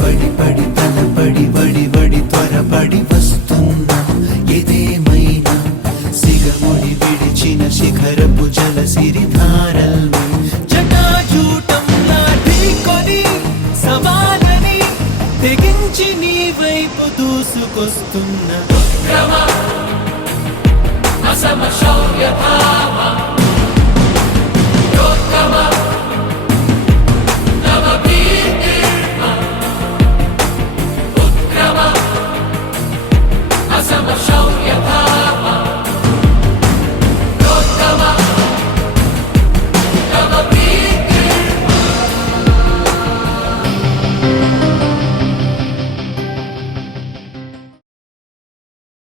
పడి పడి తలపడి వడి వడి త్వరపడి వస్తున్నా ఏదేమైనా సిగముడి విడిచిన శిఖరపు జల సిరిధారల్ని జటాజూటంలా ఢీకొని సవాలని తెగించి నీ వైపు దూసుకొస్తున్న అసమ శౌర్యధామ